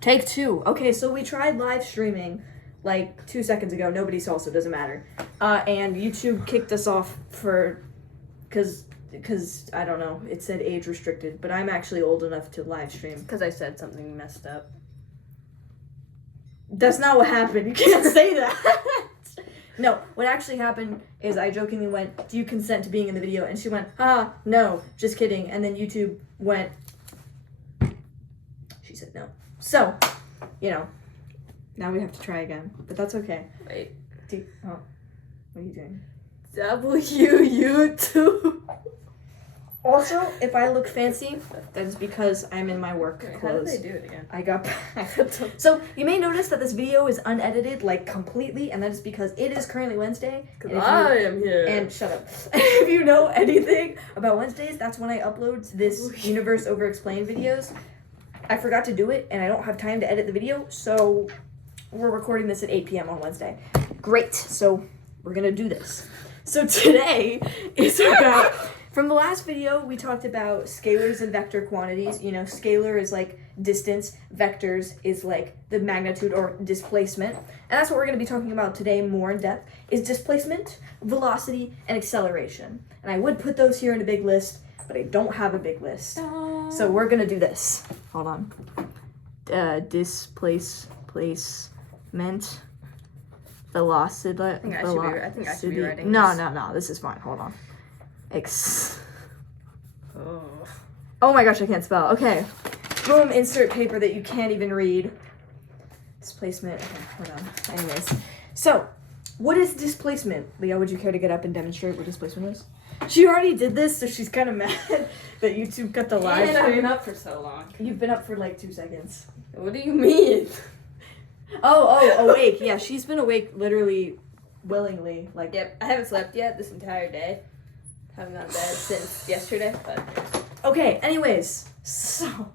Take two. Okay, so we tried live streaming like 2 seconds ago. Nobody saw, so it doesn't matter. And YouTube kicked us off because I don't know, it said age restricted, but I'm actually old enough to live stream. Because I said something messed up. That's not what happened. You can't say that. No, what actually happened is I jokingly went, "Do you consent to being in the video?" And she went, no, just kidding. And then YouTube went, she said no. So, now we have to try again, but that's okay. Wait. What are you doing? YouTube. Also, if I look fancy, that is because I'm in my work Wait, clothes. how did they do it again? I got back. So, you may notice that this video is unedited, like, completely, and that is because it is currently Wednesday. Because I am here. And shut up. If you know anything about Wednesdays, that's when I upload this Universe OverExplained videos. I forgot to do it, and I don't have time to edit the video, so we're recording this at 8 p.m. on Wednesday. Great. So, we're going to do this. So, today is about... From the last video, we talked about scalars and vector quantities. Scalar is like distance, vectors is like the magnitude or displacement. And that's what we're going to be talking about today more in depth, is displacement, velocity, and acceleration. And I would put those here in a big list, but I don't have a big list. So we're going to do this. Hold on. Displacement, velocity. I think I should be writing No, this is fine. Hold on. Oh my gosh, I can't spell. Okay. Boom, insert paper that you can't even read. Displacement. Okay, hold on. Anyways. So, what is displacement? Leah, would you care to get up and demonstrate what displacement is? She already did this, so she's kind of mad that YouTube cut the live stream. I've been up for so long. You've been up for like 2 seconds. What do you mean? Oh, awake. Yeah, she's been awake literally willingly. Like, yep, I haven't slept yet this entire day. Haven't gone to bed since yesterday, but... Okay, anyways, so,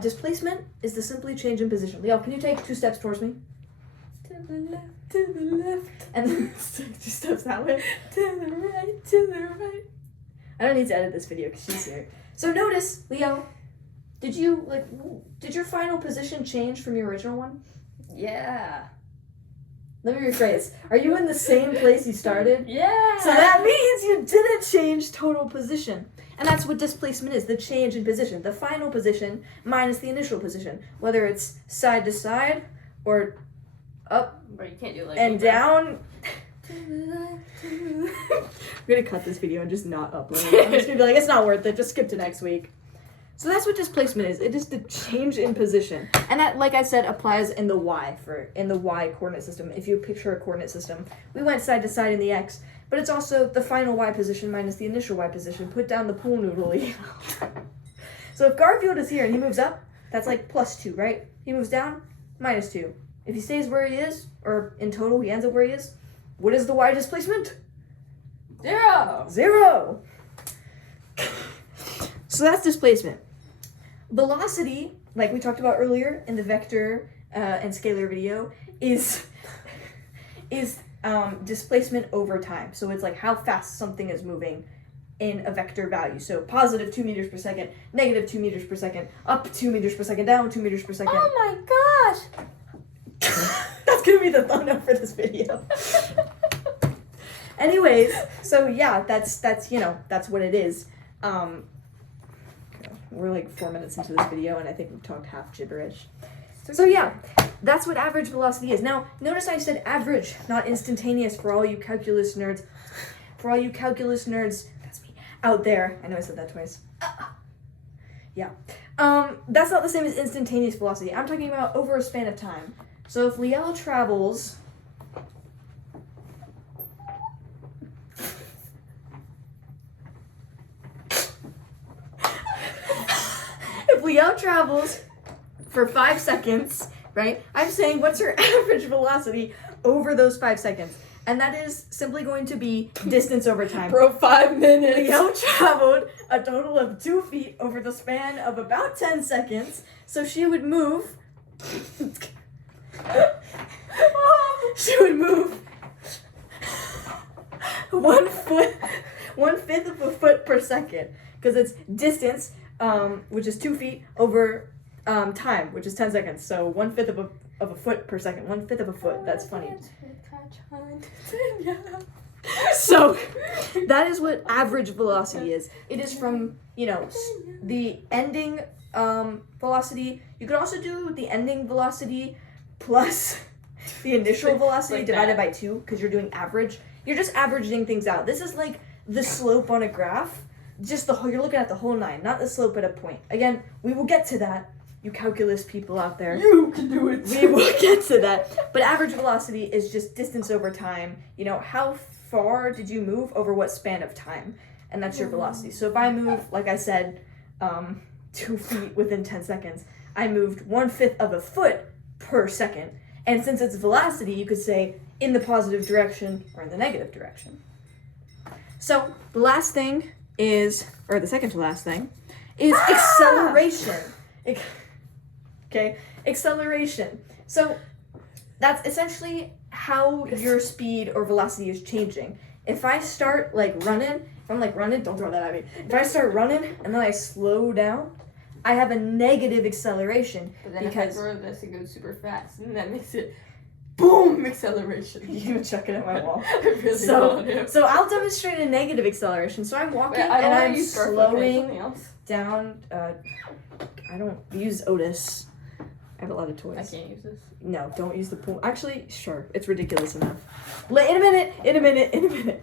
displacement is the simply change in position. Leo, can you take 2 steps towards me? To the left, and then 2 steps that way? to the right. I don't need to edit this video because she's here. So notice, Leo, did your final position change from your original one? Yeah. Let me rephrase. Are you in the same place you started? Yeah. So that means you didn't change total position. And that's what displacement is, the change in position. The final position minus the initial position. Whether it's side to side or up Bro, you can't do it like and me, bro. down. I'm going to cut this video and just not upload it. I'm just going to be like, it's not worth it. Just skip to next week. So that's what displacement is. It is the change in position. And that, like I said, applies in the Y coordinate system. If you picture a coordinate system, we went side to side in the X, but it's also the final Y position minus the initial Y position. Put down the pool noodle. So if Garfield is here and he moves up, that's like +2, right? He moves down, -2. If he stays where he is, or in total he ends up where he is, what is the Y displacement? 0. 0. So that's displacement. Velocity, like we talked about earlier in the vector and scalar video, is displacement over time. So it's like how fast something is moving in a vector value. So positive 2 meters per second, negative 2 meters per second, up 2 meters per second, down 2 meters per second. Oh my gosh. That's gonna be the thumbnail for this video. Anyways, so yeah, that's what it is. We're like 4 minutes into this video, and I think we've talked half gibberish. So yeah, that's what average velocity is. Now, notice I said average, not instantaneous for all you calculus nerds. For all you calculus nerds, that's me, out there. I know I said that twice. Yeah. That's not the same as instantaneous velocity. I'm talking about over a span of time. So if Liel travels... If Liel travels for 5 seconds, right? I'm saying what's her average velocity over those 5 seconds? And that is simply going to be distance over time. Bro, 5 minutes. Liel traveled a total of 2 feet over the span of about 10 seconds. So she would move... she would move 1/5 of a foot per second. Because it's distance which is 2 feet, over time, which is 10 seconds. So 1/5 of a foot per second. 1/5 of a foot. That's funny. So that is what average velocity is. It is from, the ending velocity. You could also do the ending velocity plus the initial velocity Like divided that. by 2, because you're doing average. You're just averaging things out. This is like the slope on a graph. Just the whole, you're looking at the whole 9, not the slope at a point. Again, we will get to that. You calculus people out there. You can do it. We will get to that. But average velocity is just distance over time. How far did you move over what span of time? And that's your velocity. So if I move, like I said, 2 feet within 10 seconds, I moved 1/5 of a foot per second. And since it's velocity, you could say in the positive direction or in the negative direction. So the last thing is, or the second to last thing, is acceleration. Okay, acceleration. So that's essentially how your speed or velocity is changing. If I start running, don't throw that at me. If I start running and then I slow down, I have a negative acceleration. But then because if I throw this, it goes super fast, and that makes it boom acceleration. you can chuck it at my wall. I really don't know. So I'll demonstrate a negative acceleration. So I'm walking Wait, I don't and wanna I'm use Garfield, can I use slowing something else? down. I don't use Otis. I have a lot of toys. I can't use this. No, don't use the pool. Actually, sure, it's ridiculous enough. In a minute.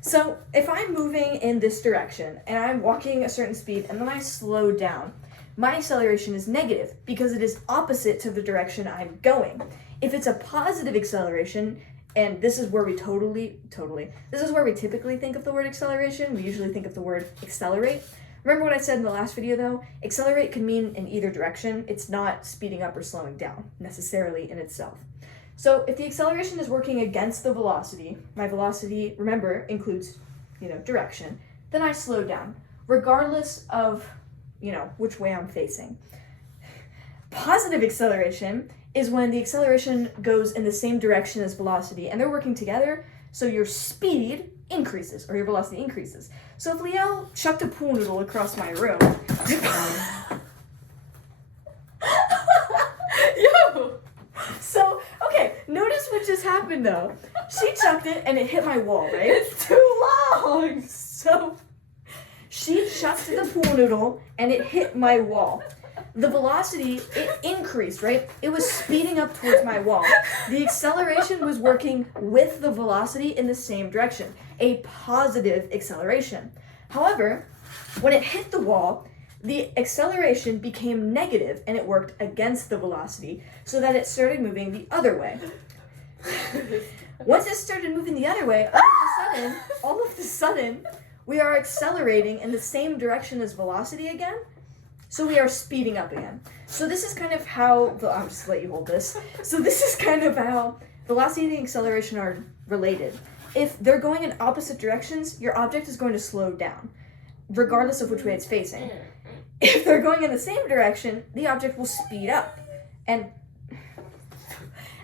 So if I'm moving in this direction and I'm walking a certain speed and then I slow down, my acceleration is negative because it is opposite to the direction I'm going. If it's a positive acceleration, and this is where we this is where we typically think of the word acceleration. We usually think of the word accelerate. Remember what I said in the last video though? Accelerate can mean in either direction. It's not speeding up or slowing down necessarily in itself. So if the acceleration is working against the velocity, my velocity, remember, includes, direction, then I slow down, regardless of, which way I'm facing. Positive acceleration is when the acceleration goes in the same direction as velocity and they're working together, so your speed increases or your velocity increases. So if Liel chucked a pool noodle across my room, Yo! So, okay, notice what just happened though. She chucked it and it hit my wall, right? It's too long! So, she chucked the pool noodle and it hit my wall. The velocity, it increased, right? It was speeding up towards my wall. The acceleration was working with the velocity in the same direction, a positive acceleration. However, when it hit the wall, the acceleration became negative and it worked against the velocity so that it started moving the other way. Once it started moving the other way, all of a sudden, we are accelerating in the same direction as velocity again. So we are speeding up again. So this is kind of how, I'll just let you hold this. So this is kind of how velocity and acceleration are related. If they're going in opposite directions, your object is going to slow down, regardless of which way it's facing. If they're going in the same direction, the object will speed up. And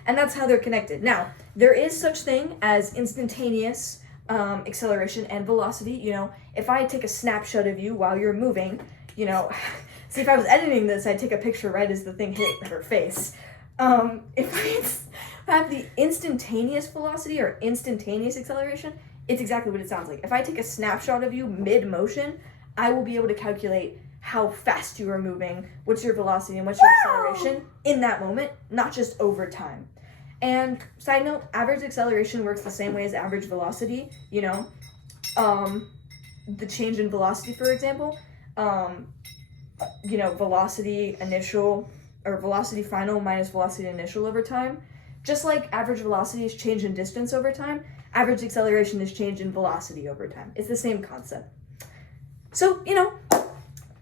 that's how they're connected. Now, there is such thing as instantaneous acceleration and velocity. If I take a snapshot of you while you're moving, see, if I was editing this, I'd take a picture right as the thing hit her face. If I have the instantaneous velocity or instantaneous acceleration, it's exactly what it sounds like. If I take a snapshot of you mid-motion, I will be able to calculate how fast you are moving, what's your velocity, and what's your acceleration in that moment, not just over time. And side note, average acceleration works the same way as average velocity. The change in velocity, for example, velocity initial or velocity final minus velocity initial over time. Just like average velocity is change in distance over time, average acceleration is change in velocity over time. It's the same concept. So,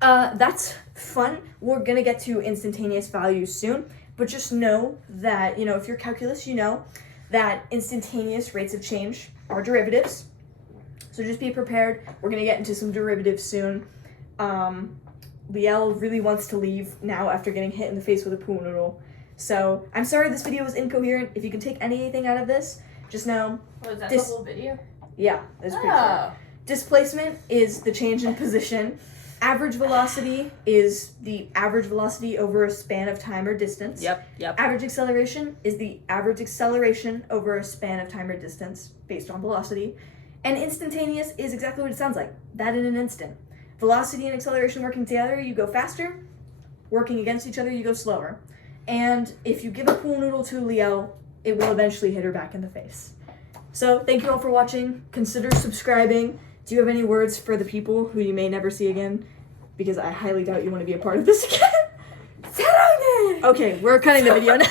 that's fun. We're gonna get to instantaneous values soon, but just know that, if you're calculus, you know that instantaneous rates of change are derivatives. So just be prepared. We're gonna get into some derivatives soon. Liel really wants to leave now after getting hit in the face with a pool noodle. So I'm sorry this video was incoherent. If you can take anything out of this, just know. Was that the whole video? Yeah, that's pretty clear. Displacement is the change in position. Average velocity is the average velocity over a span of time or distance. Yep. Average acceleration is the average acceleration over a span of time or distance based on velocity. And instantaneous is exactly what it sounds like, that in an instant. Velocity and acceleration working together, you go faster. Working against each other, you go slower. And if you give a pool noodle to Leo, it will eventually hit her back in the face. So thank you all for watching. Consider subscribing. Do you have any words for the people who you may never see again? Because I highly doubt you want to be a part of this again. Okay, we're cutting the video now.